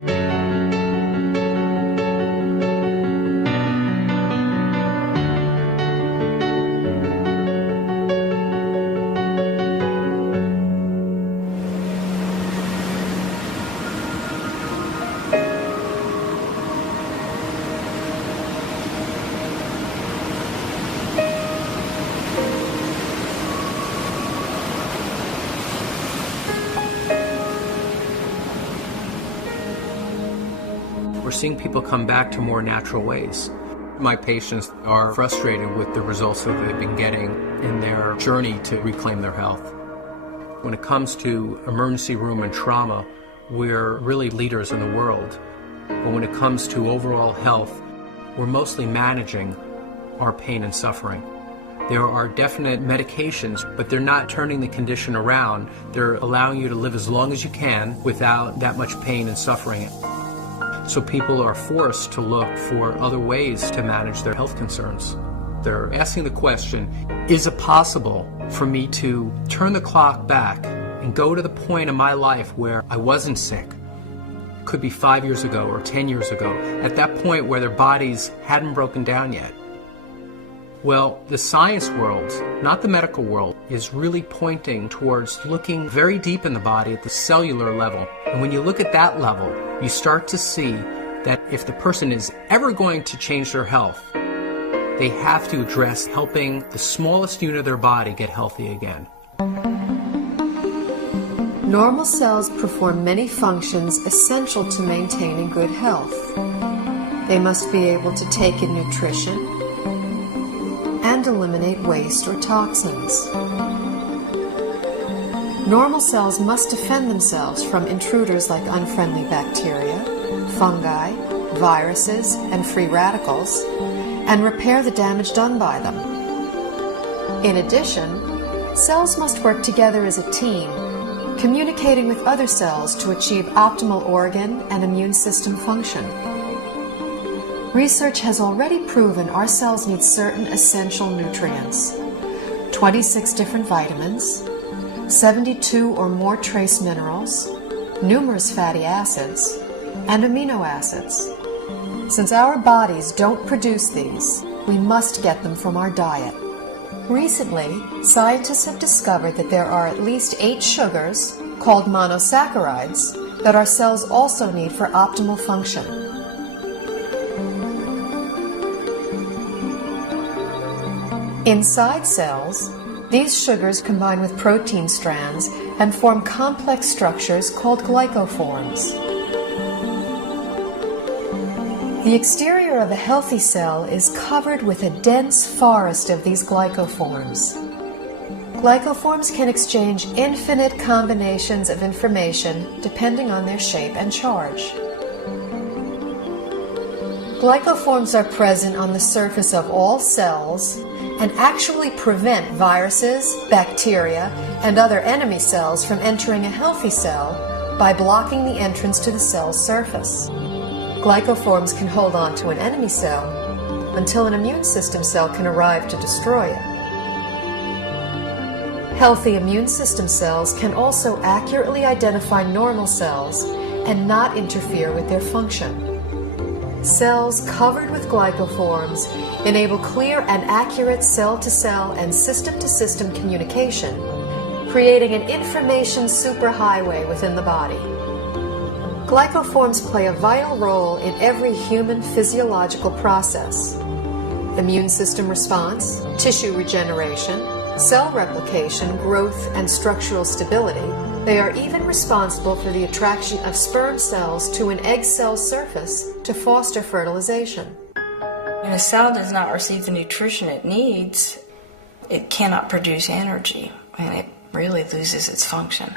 We're seeing people come back to more natural ways. My patients are frustrated with the results that they've been getting in their journey to reclaim their health. When it comes to emergency room and trauma, we're really leaders in the world. But when it comes to overall health, we're mostly managing our pain and suffering. There are definite medications, but they're not turning the condition around. They're allowing you to live as long as you can without that much pain and suffering. So people are forced to look for other ways to manage their health concerns. They're asking the question, is it possible for me to turn the clock back and go to the point in my life where I wasn't sick? It could be 5 years ago or 10 years ago, at that point where their bodies hadn't broken down yet. Well, the science world, not the medical world, is really pointing towards looking very deep in the body at the cellular level. And when you look at that level, you start to see that if the person is ever going to change their health, they have to address helping the smallest unit of their body get healthy again. Normal cells perform many functions essential to maintaining good health. They must be able to take in nutrition and eliminate waste or toxins. Normal cells must defend themselves from intruders like unfriendly bacteria, fungi, viruses, and free radicals, and repair the damage done by them. In addition, cells must work together as a team, communicating with other cells to achieve optimal organ and immune system function. Research has already proven our cells need certain essential nutrients, 26 different vitamins, 72 or more trace minerals, numerous fatty acids, and amino acids. Since our bodies don't produce these, we must get them from our diet. Recently, scientists have discovered that there are at least 8 sugars, called monosaccharides, that our cells also need for optimal function. Inside cells, these sugars combine with protein strands and form complex structures called glycoforms. The exterior of a healthy cell is covered with a dense forest of these glycoforms. Glycoforms can exchange infinite combinations of information depending on their shape and charge. Glycoforms are present on the surface of all cells and actually prevent viruses, bacteria, and other enemy cells from entering a healthy cell by blocking the entrance to the cell's surface. Glycoforms can hold on to an enemy cell until an immune system cell can arrive to destroy it. Healthy immune system cells can also accurately identify normal cells and not interfere with their function. Cells covered with glycoforms enable clear and accurate cell-to-cell and system-to-system communication, creating an information superhighway within the body. Glycoforms play a vital role in every human physiological process: immune system response, tissue regeneration, cell replication, growth, and structural stability. They are even responsible for the attraction of sperm cells to an egg cell surface to foster fertilization. When a cell does not receive the nutrition it needs, it cannot produce energy, and it really loses its function.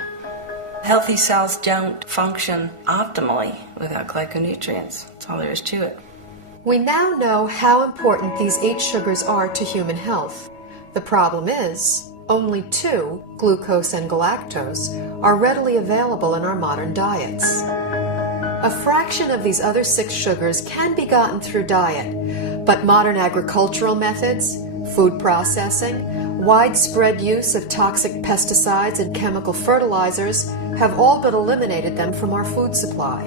Healthy cells don't function optimally without glyconutrients. That's all there is to it. We now know how important these 8 sugars are to human health. The problem is, only 2, glucose and galactose, are readily available in our modern diets. A fraction of these other 6 sugars can be gotten through diet, but modern agricultural methods, food processing, widespread use of toxic pesticides and chemical fertilizers have all but eliminated them from our food supply.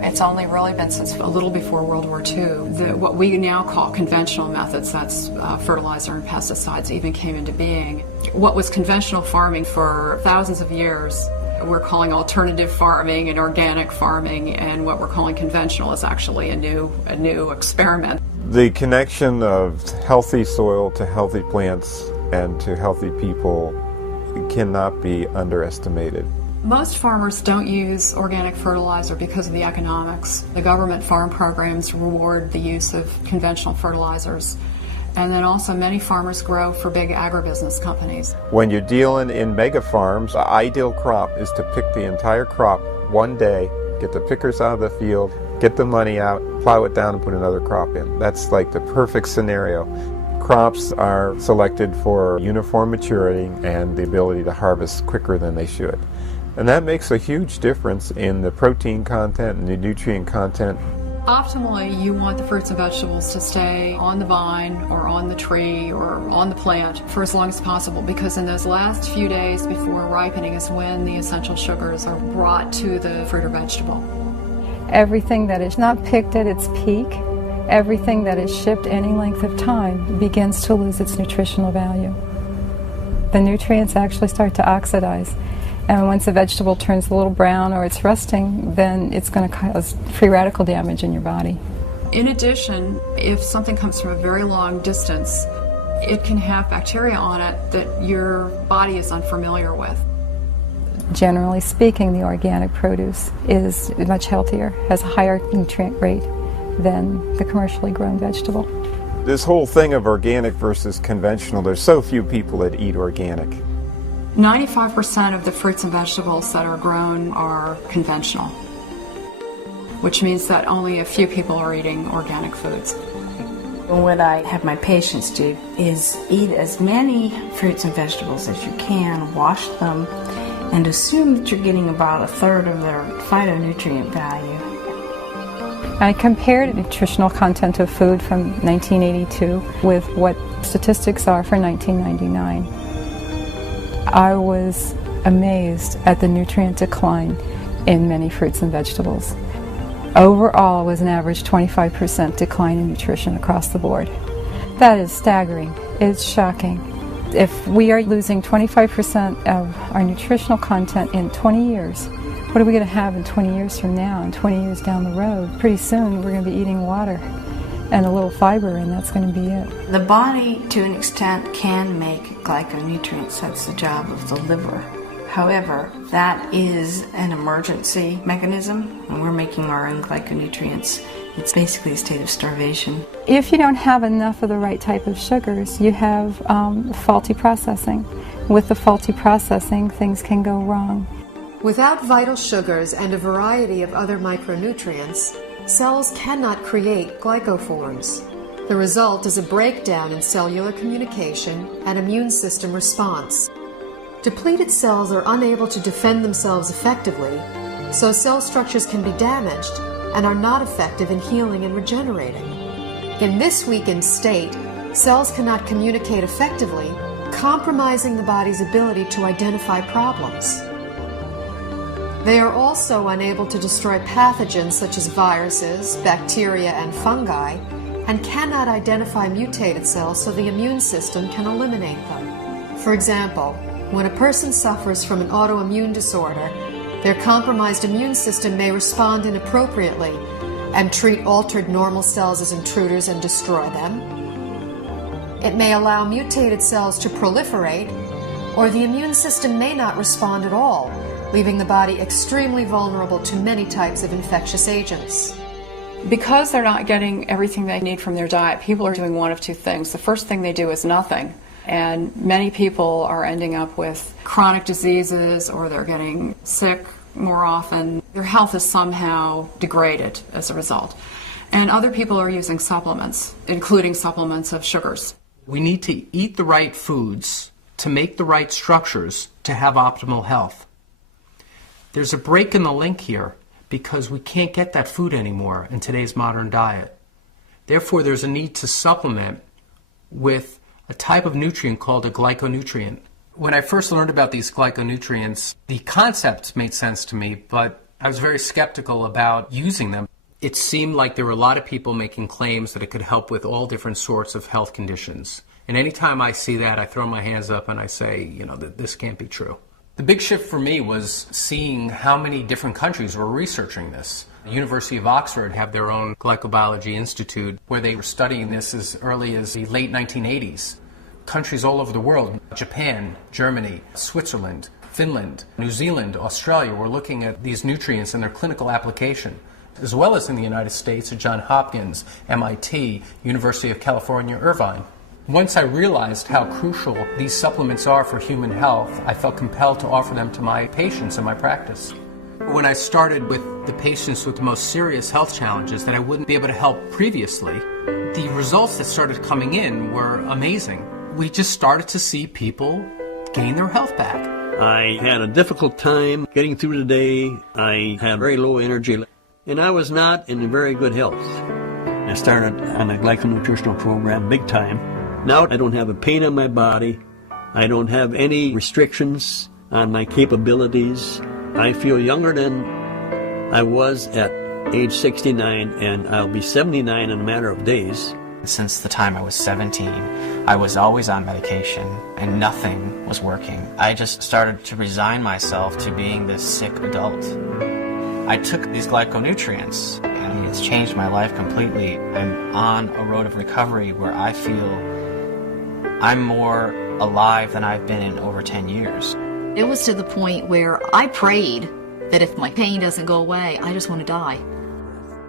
It's only really been since a little before World War II that what we now call conventional methods, that's fertilizer and pesticides, even came into being. What was conventional farming for thousands of years, we're calling alternative farming and organic farming, and what we're calling conventional is actually a new experiment. The connection of healthy soil to healthy plants and to healthy people cannot be underestimated. Most farmers don't use organic fertilizer because of the economics. The government farm programs reward the use of conventional fertilizers. And then also many farmers grow for big agribusiness companies. When you're dealing in mega farms, the ideal crop is to pick the entire crop one day, get the pickers out of the field, get the money out, plow it down and put another crop in. That's like the perfect scenario. Crops are selected for uniform maturity and the ability to harvest quicker than they should. And that makes a huge difference in the protein content and the nutrient content. Optimally, you want the fruits and vegetables to stay on the vine or on the tree or on the plant for as long as possible, because in those last few days before ripening is when the essential sugars are brought to the fruit or vegetable. Everything that is not picked at its peak, everything that is shipped any length of time begins to lose its nutritional value. The nutrients actually start to oxidize. And once the vegetable turns a little brown or it's rusting, then it's going to cause free radical damage in your body. In addition, if something comes from a very long distance, it can have bacteria on it that your body is unfamiliar with. Generally speaking, the organic produce is much healthier, has a higher nutrient rate than the commercially grown vegetable. This whole thing of organic versus conventional, there's so few people that eat organic. 95% of the fruits and vegetables that are grown are conventional, which means that only a few people are eating organic foods. What I have my patients do is eat as many fruits and vegetables as you can, wash them, and assume that you're getting about a third of their phytonutrient value. I compared the nutritional content of food from 1982 with what statistics are for 1999. I was amazed at the nutrient decline in many fruits and vegetables. Overall, it was an average 25% decline in nutrition across the board. That is staggering. It's shocking. If we are losing 25% of our nutritional content in 20 years, what are we going to have in 20 years from now and 20 years down the road? Pretty soon we're going to be eating water and a little fiber, and that's going to be it. The body, to an extent, can make glyconutrients. That's the job of the liver. However, that is an emergency mechanism, and we're making our own glyconutrients. It's basically a state of starvation. If you don't have enough of the right type of sugars, you have faulty processing. With the faulty processing, things can go wrong. Without vital sugars and a variety of other micronutrients, cells cannot create glycoforms. The result is a breakdown in cellular communication and immune system response. Depleted cells are unable to defend themselves effectively, so cell structures can be damaged and are not effective in healing and regenerating. In this weakened state, cells cannot communicate effectively, compromising the body's ability to identify problems. They are also unable to destroy pathogens such as viruses, bacteria, and fungi, and cannot identify mutated cells so the immune system can eliminate them. For example, when a person suffers from an autoimmune disorder, their compromised immune system may respond inappropriately and treat altered normal cells as intruders and destroy them. It may allow mutated cells to proliferate, or the immune system may not respond at all, leaving the body extremely vulnerable to many types of infectious agents. Because they're not getting everything they need from their diet, people are doing one of two things. The first thing they do is nothing, and many people are ending up with chronic diseases, or they're getting sick more often. Their health is somehow degraded as a result. And other people are using supplements, including supplements of sugars. We need to eat the right foods to make the right structures to have optimal health. There's a break in the link here because we can't get that food anymore in today's modern diet. Therefore, there's a need to supplement with a type of nutrient called a glyconutrient. When I first learned about these glyconutrients, the concepts made sense to me, but I was very skeptical about using them. It seemed like there were a lot of people making claims that it could help with all different sorts of health conditions. And anytime I see that, I throw my hands up and I say, this can't be true. The big shift for me was seeing how many different countries were researching this. The University of Oxford have their own glycobiology institute where they were studying this as early as the late 1980s. Countries all over the world, Japan, Germany, Switzerland, Finland, New Zealand, Australia, were looking at these nutrients and their clinical application, as well as in the United States at Johns Hopkins, MIT, University of California, Irvine. Once I realized how crucial these supplements are for human health, I felt compelled to offer them to my patients in my practice. When I started with the patients with the most serious health challenges that I wouldn't be able to help previously, the results that started coming in were amazing. We just started to see people gain their health back. I had a difficult time getting through the day. I had very low energy, and I was not in very good health. I started on a glyconutritional program big time. Now I don't have a pain in my body. I don't have any restrictions on my capabilities. I feel younger than I was at age 69, and I'll be 79 in a matter of days. Since the time I was 17, I was always on medication, and nothing was working. I just started to resign myself to being this sick adult. I took these glyconutrients, and it's changed my life completely. I'm on a road of recovery where I feel I'm more alive than I've been in over 10 years. It was to the point where I prayed that if my pain doesn't go away, I just want to die.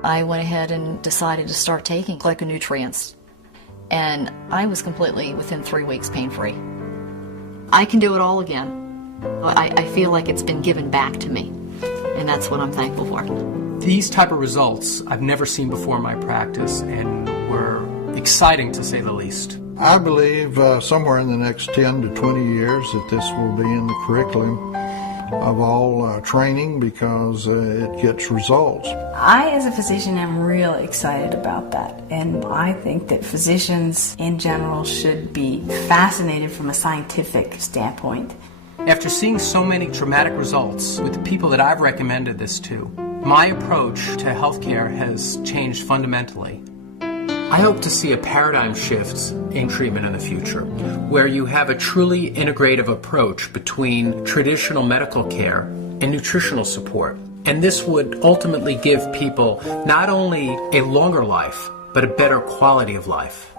I went ahead and decided to start taking glyconutrients, and I was completely, within 3 weeks, pain-free. I can do it all again. I feel like it's been given back to me, and that's what I'm thankful for. These type of results I've never seen before in my practice and were exciting to say the least. I believe somewhere in the next 10 to 20 years that this will be in the curriculum of all training because it gets results. I, as a physician, am real excited about that. And I think that physicians in general should be fascinated from a scientific standpoint. After seeing so many dramatic results with the people that I've recommended this to, my approach to healthcare has changed fundamentally. I hope to see a paradigm shift in treatment in the future, where you have a truly integrative approach between traditional medical care and nutritional support. And this would ultimately give people not only a longer life, but a better quality of life.